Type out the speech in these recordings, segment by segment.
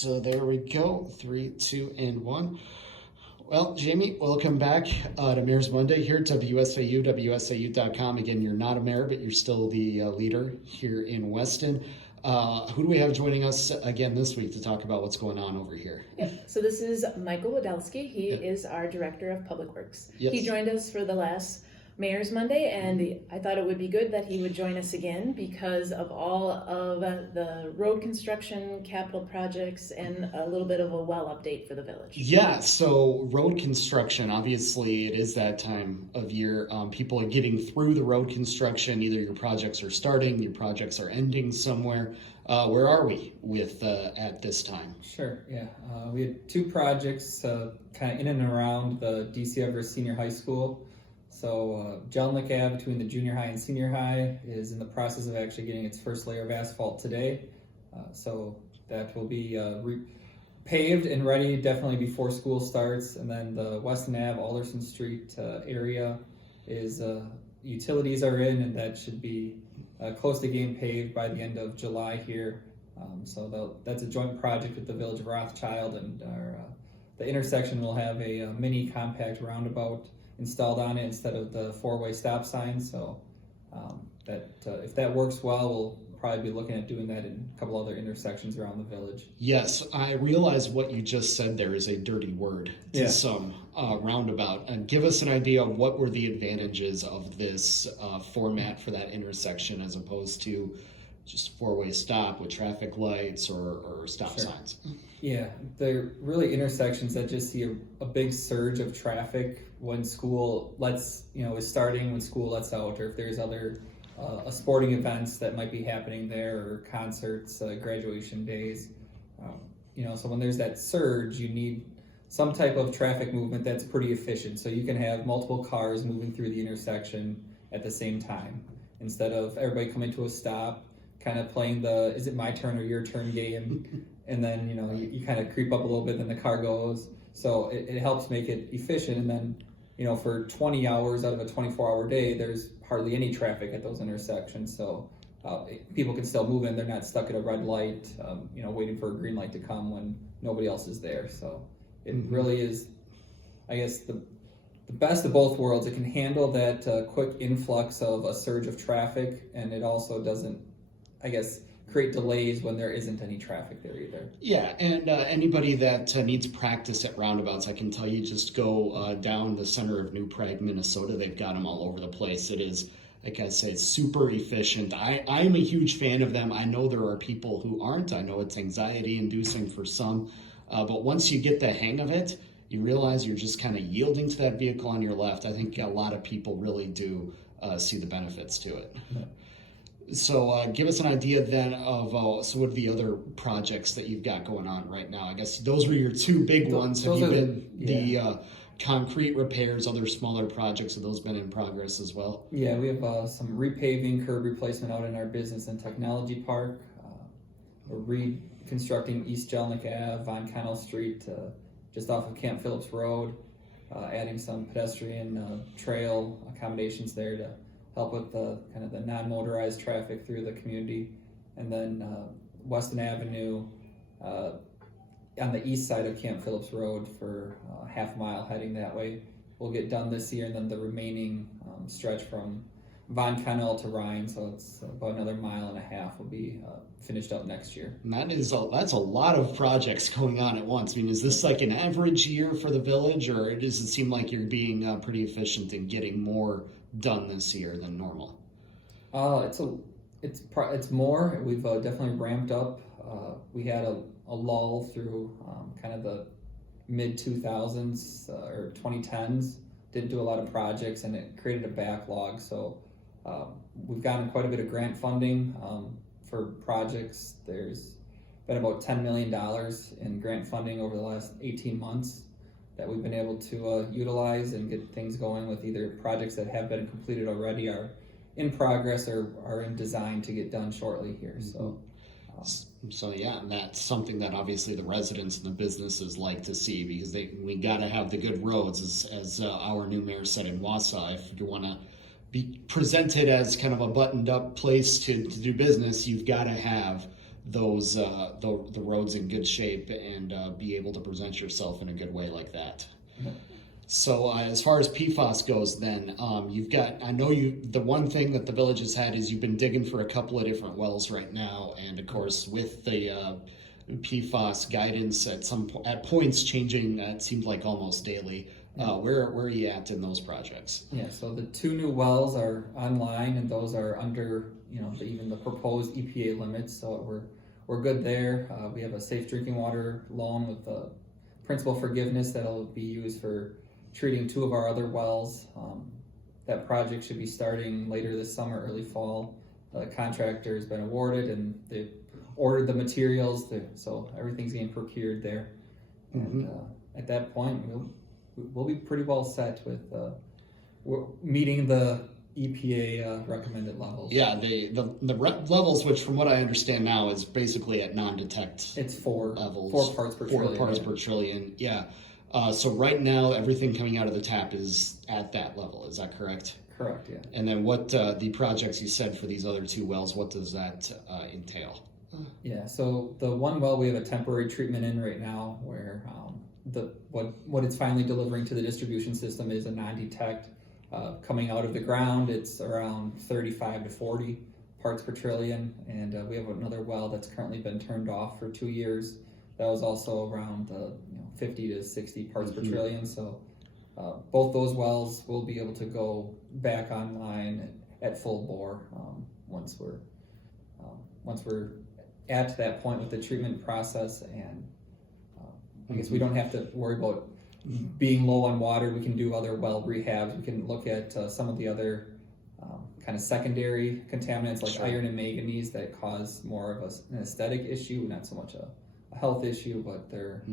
So there we go. 3, 2, and 1. Well, Jami, welcome back to Mayor's Monday here at WSAU, WSAU.com. Again, you're not a mayor, but you're still the leader here in Weston. Who do we have joining us again this week to talk about what's going on over here? Yep. So this is Michael Wadowski. He is our Director of Public Works. Yes. He joined us for the last Mayor's Monday, and I thought it would be good that he would join us again because of all of the road construction, capital projects, and a little bit of a well update for the village. Yeah, so road construction, obviously it is that time of year. People are getting through the road construction. Either your projects are starting, your projects are ending somewhere. Where are we with at this time? Sure, yeah. We had two projects kind of in and around the DC Everest Senior High School. So Jellinek Ave between the junior high and senior high is in the process of actually getting its first layer of asphalt today. So that will be paved and ready definitely before school starts. And then the Weston Ave, Alderson Street area is utilities are in, and that should be close to getting paved by the end of July here. So that's a joint project with the Village of Rothschild, and the intersection will have a mini compact roundabout installed on it instead of the four-way stop sign. So if that works well, we'll probably be looking at doing that in a couple other intersections around the village. Yes, I realize what you just said there is a dirty word to Yeah. some roundabout. And give us an idea of what were the advantages of this format for that intersection as opposed to just four-way stop with traffic lights or stop Sure. signs. Yeah, they're really intersections that just see a big surge of traffic when school is starting, when school lets out, or if there's other sporting events that might be happening there, or concerts, graduation days. So when there's that surge, you need some type of traffic movement that's pretty efficient. So you can have multiple cars moving through the intersection at the same time instead of everybody coming to a stop, kind of playing the is it my turn or your turn game, and then you kind of creep up a little bit, then the car goes. So it helps make it efficient, and then for 20 hours out of a 24-hour day, there's hardly any traffic at those intersections. So people can still move in. They're not stuck at a red light, waiting for a green light to come when nobody else is there. So it really is, I guess, the best of both worlds. It can handle that quick influx of a surge of traffic, and it also doesn't, I guess, create delays when there isn't any traffic there either. Yeah, and anybody that needs practice at roundabouts, I can tell you just go down the center of New Prague, Minnesota. They've got them all over the place. It is, like I say, super efficient. I'm a huge fan of them. I know there are people who aren't. I know it's anxiety inducing for some. But once you get the hang of it, you realize you're just kind of yielding to that vehicle on your left. I think a lot of people really do see the benefits to it. Yeah. So give us an idea then of so what are the other projects that you've got going on right now? I guess those were your two big ones. Have the concrete repairs, other smaller projects, have those been in progress as well? Yeah, we have some repaving, curb replacement out in our business and technology park. We're reconstructing East Jellinek Ave, Von Connell Street, just off of Camp Phillips Road, adding some pedestrian trail accommodations there to help with the kind of the non-motorized traffic through the community. And then Weston Avenue on the east side of Camp Phillips Road for half a mile heading that way will get done this year, and then the remaining stretch from Von Connell to Rhine, so it's about another 1.5 miles, will be finished up next year. And that's a lot of projects going on at once. I mean, is this like an average year for the village, or does it seem like you're being pretty efficient in getting more done this year than normal? It's more. We've definitely ramped up. We had a lull through kind of the mid 2000s or 2010s. Didn't do a lot of projects, and it created a backlog. So we've gotten quite a bit of grant funding for projects. There's been about $10 million in grant funding over the last 18 months that we've been able to utilize and get things going with, either projects that have been completed already, are in progress, or are in design to get done shortly here. So yeah, and that's something that obviously the residents and the businesses like to see, because we got to have the good roads, as our new mayor said in Wausau. If you want to be presented as kind of a buttoned up place to do business, you've got to have those the roads in good shape and be able to present yourself in a good way like that. So as far as PFAS goes, then you've got. I know you. The one thing that the village has had is you've been digging for a couple of different wells right now, and of course with the PFAS guidance at points changing. It seems like almost daily. Where are you at in those projects? Yeah, so the 2 new wells are online, and those are under even the proposed EPA limits. So we're good there. We have a safe drinking water loan with the principal forgiveness that'll be used for treating 2 of our other wells. That project should be starting later this summer, early fall. The contractor has been awarded, and they've ordered the materials, so everything's getting procured there. And at that point, we'll be pretty well set with meeting the EPA recommended levels. Yeah, the levels, which from what I understand now is basically at non-detect. It's 4 levels, 4 parts per trillion. 4 parts per trillion. Yeah. So right now, everything coming out of the tap is at that level. Is that correct? Correct. Yeah. And then what the projects you said for these other 2 wells? What does that entail? Yeah. So the one well we have a temporary treatment in right now, where what it's finally delivering to the distribution system is a non-detect. Coming out of the ground, it's around 35 to 40 parts per trillion, and we have another well that's currently been turned off for 2 years. That was also around 50 to 60 parts per trillion. So both those wells will be able to go back online at full bore once we're at that point with the treatment process, and I guess we don't have to worry about being low on water. We can do other well rehabs. We can look at some of the other kind of secondary contaminants like iron and manganese that cause more of an aesthetic issue, not so much a health issue, but they're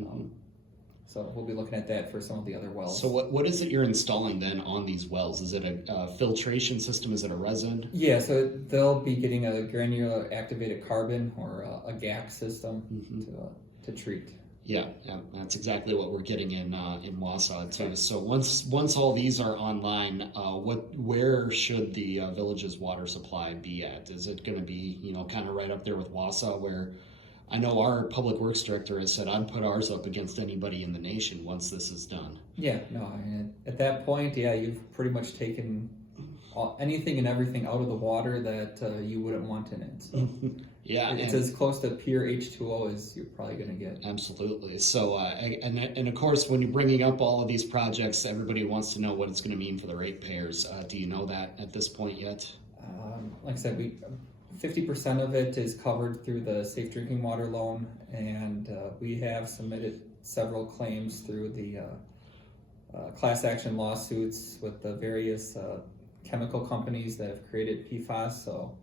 so we'll be looking at that for some of the other wells. So what is it you're installing then on these wells? Is it a filtration system? Is it a resin? Yeah, so they'll be getting a granular activated carbon or a GAC system to treat. Yeah, that's exactly what we're getting in Wausau too. So once all these are online, where should the village's water supply be at? Is it going to be kind of right up there with Wausau, where I know our public works director has said I'd put ours up against anybody in the nation once this is done. Yeah, no, I mean, at that point, yeah, you've pretty much taken anything and everything out of the water that you wouldn't want in it. So. Yeah, it's as close to pure H2O as you're probably going to get. Absolutely. So, and of course, when you're bringing up all of these projects, everybody wants to know what it's going to mean for the ratepayers. Do you know that at this point yet? Like I said, 50% of it is covered through the Safe Drinking Water Loan, and we have submitted several claims through the class action lawsuits with the various chemical companies that have created PFAS. So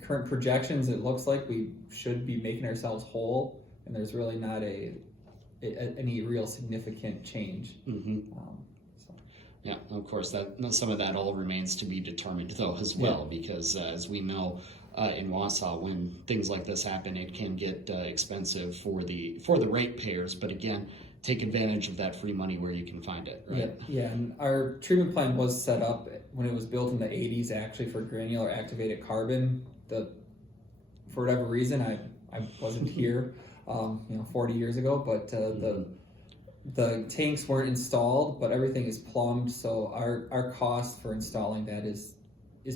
current projections, it looks like we should be making ourselves whole, and there's really not any real significant change. Yeah, of course, some of that all remains to be determined, though, as well, because as we know, in Wausau, when things like this happen, it can get expensive for the ratepayers. But again, take advantage of that free money where you can find it. Right? Yeah. And our treatment plant was set up when it was built in the 80s, actually, for granular activated carbon. For whatever reason, I wasn't here, 40 years ago, but the tanks weren't installed, but everything is plumbed, so our cost for installing that is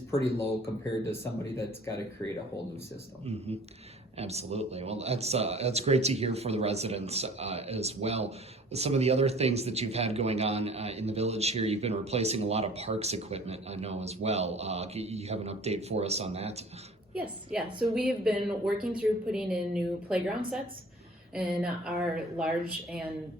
pretty low compared to somebody that's got to create a whole new system. Absolutely. Well, that's great to hear for the residents as well. Some of the other things that you've had going on in the village here, you've been replacing a lot of parks equipment, I know, as well. You have an update for us on that? Yes, yeah. So we have been working through putting in new playground sets in our large and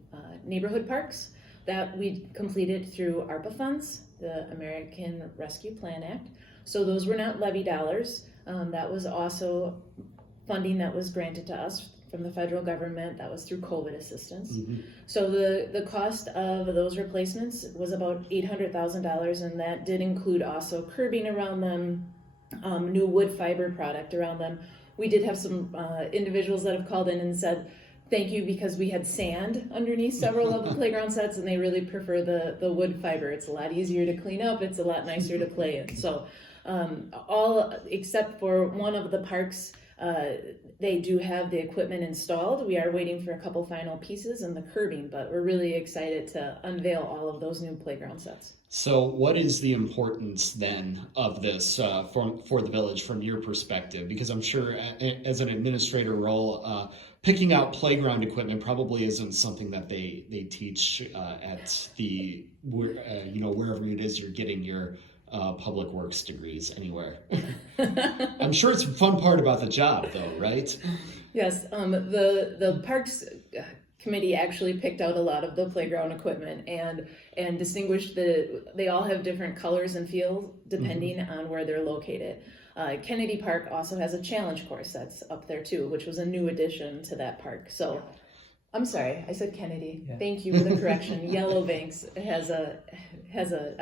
neighborhood parks that we completed through ARPA funds, the American Rescue Plan Act. So those were not levy dollars. That was also funding that was granted to us from the federal government. That was through COVID assistance. So the cost of those replacements was about $800,000, and that did include also curbing around them, new wood fiber product around them. We did have some individuals that have called in and said, thank you, because we had sand underneath several of the playground sets, and they really prefer the wood fiber. It's a lot easier to clean up. It's a lot nicer to play in. So All except for one of the parks, they do have the equipment installed. We are waiting for a couple final pieces and the curbing, but we're really excited to unveil all of those new playground sets. So, what is the importance then of this for the village from your perspective? Because I'm sure, as an administrator role, picking out playground equipment probably isn't something that they teach at the wherever it is you're getting your public works degrees anywhere. I'm sure it's a fun part about the job, though, right? Yes, the Parks Committee actually picked out a lot of the playground equipment and distinguished they all have different colors and feel depending on where they're located. Kennedy Park also has a challenge course that's up there too, which was a new addition to that park. So, I'm sorry, I said Kennedy. Yeah. Thank you for the correction. Yellow Banks has a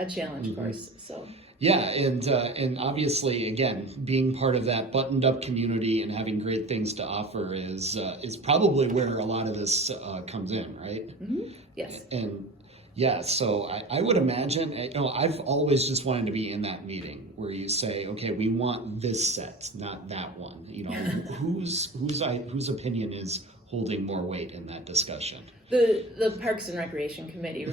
challenge course. So. Yeah, and obviously, again, being part of that buttoned-up community and having great things to offer is probably where a lot of this comes in, right? Mm-hmm. Yes. And yeah, so I would imagine, I've always just wanted to be in that meeting where you say, okay, we want this set, not that one. Whose opinion is holding more weight in that discussion? The Parks and Recreation Committee,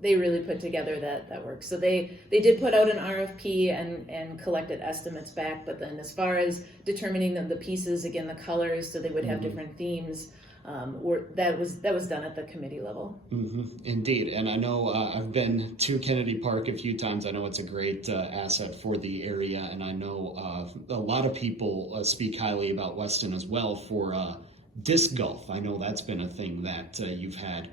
they really put together that work. So they did put out an RFP and collected estimates back, but then as far as determining the pieces, again, the colors, so they would have different themes, that was done at the committee level. Indeed, and I know I've been to Kennedy Park a few times. I know it's a great asset for the area, and I know a lot of people speak highly about Weston as well for disc golf. I know that's been a thing that you've had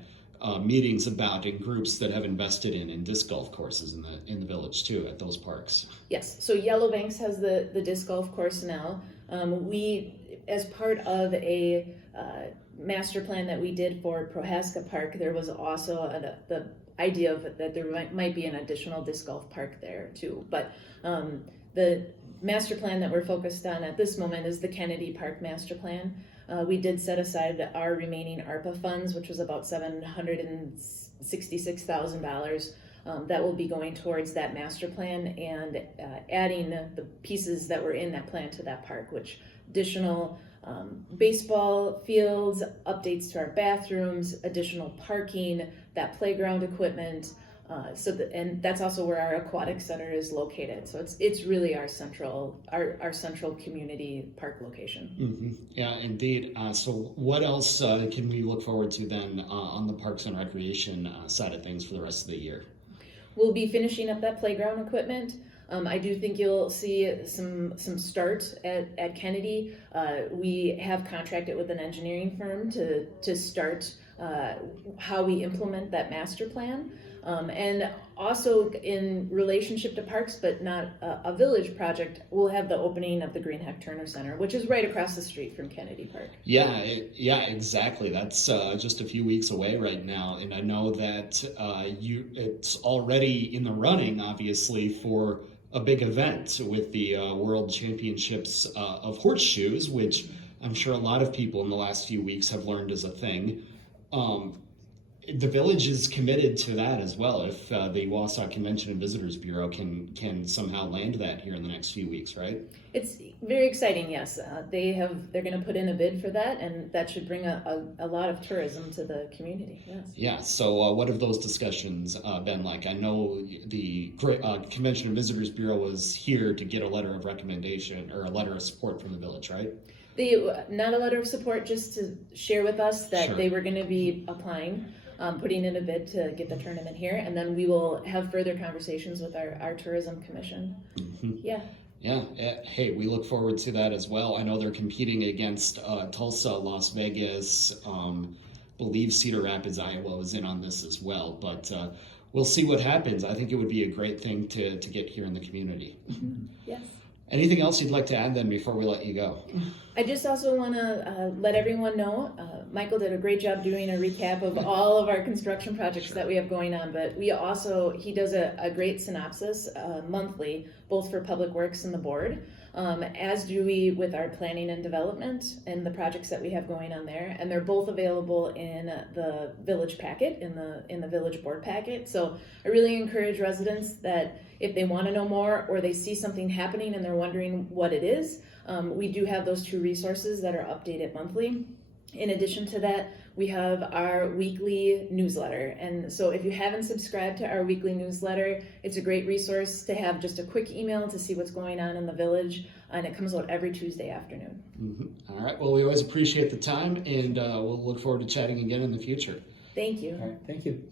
meetings about in groups that have invested in disc golf courses in the village too at those parks. Yes, so Yellow Banks has the disc golf course now. We, as part of a master plan that we did for Prohaska Park, there was also the idea of that there might be an additional disc golf park there too. But the master plan that we're focused on at this moment is the Kennedy Park master plan. We did set aside our remaining ARPA funds, which was about $766,000. That will be going towards that master plan and adding the pieces that were in that plan to that park, which additional baseball fields, updates to our bathrooms, additional parking, that playground equipment. And that's also where our aquatic center is located. So it's really our central community park location. Yeah, indeed. So what else can we look forward to then on the Parks and Recreation side of things for the rest of the year? We'll be finishing up that playground equipment. I do think you'll see some start at Kennedy. We have contracted with an engineering firm to start how we implement that master plan. And also in relationship to parks, but not a village project, we'll have the opening of the Green Heck Turner Center, which is right across the street from Kennedy Park. Yeah, exactly. That's just a few weeks away right now, and I know that it's already in the running, obviously, for a big event with the World Championships of Horseshoes, which I'm sure a lot of people in the last few weeks have learned is a thing. The village is committed to that as well. If the Wausau Convention and Visitors Bureau can somehow land that here in the next few weeks, right? It's very exciting. Yes, they're going to put in a bid for that, and that should bring a lot of tourism to the community. Yes. Yeah. So, what have those discussions been like? I know the Convention and Visitors Bureau was here to get a letter of recommendation or a letter of support from the village, right? Not a letter of support, just to share with us that they were going to be applying. Putting in a bid to get the tournament here, and then we will have further conversations with our tourism commission. Yeah. Hey, we look forward to that as well. I know they're competing against Tulsa, Las Vegas, believe Cedar Rapids, Iowa was in on this as well, but we'll see what happens. I think it would be a great thing to get here in the community. Yes. Anything else you'd like to add then before we let you go? I just also want to let everyone know, Michael did a great job doing a recap of all of our construction projects that we have going on, but he does a great synopsis monthly, both for Public Works and the board. as do we with our planning and development and the projects that we have going on there. And they're both available in the village packet, in the village board packet. So I really encourage residents that if they want to know more or they see something happening and they're wondering what it is, we do have those two resources that are updated monthly. In addition to that, we have our weekly newsletter. And so if you haven't subscribed to our weekly newsletter, it's a great resource to have just a quick email to see what's going on in the village. And it comes out every Tuesday afternoon. Mm-hmm. All right. Well, we always appreciate the time, and we'll look forward to chatting again in the future. Thank you. All right, thank you.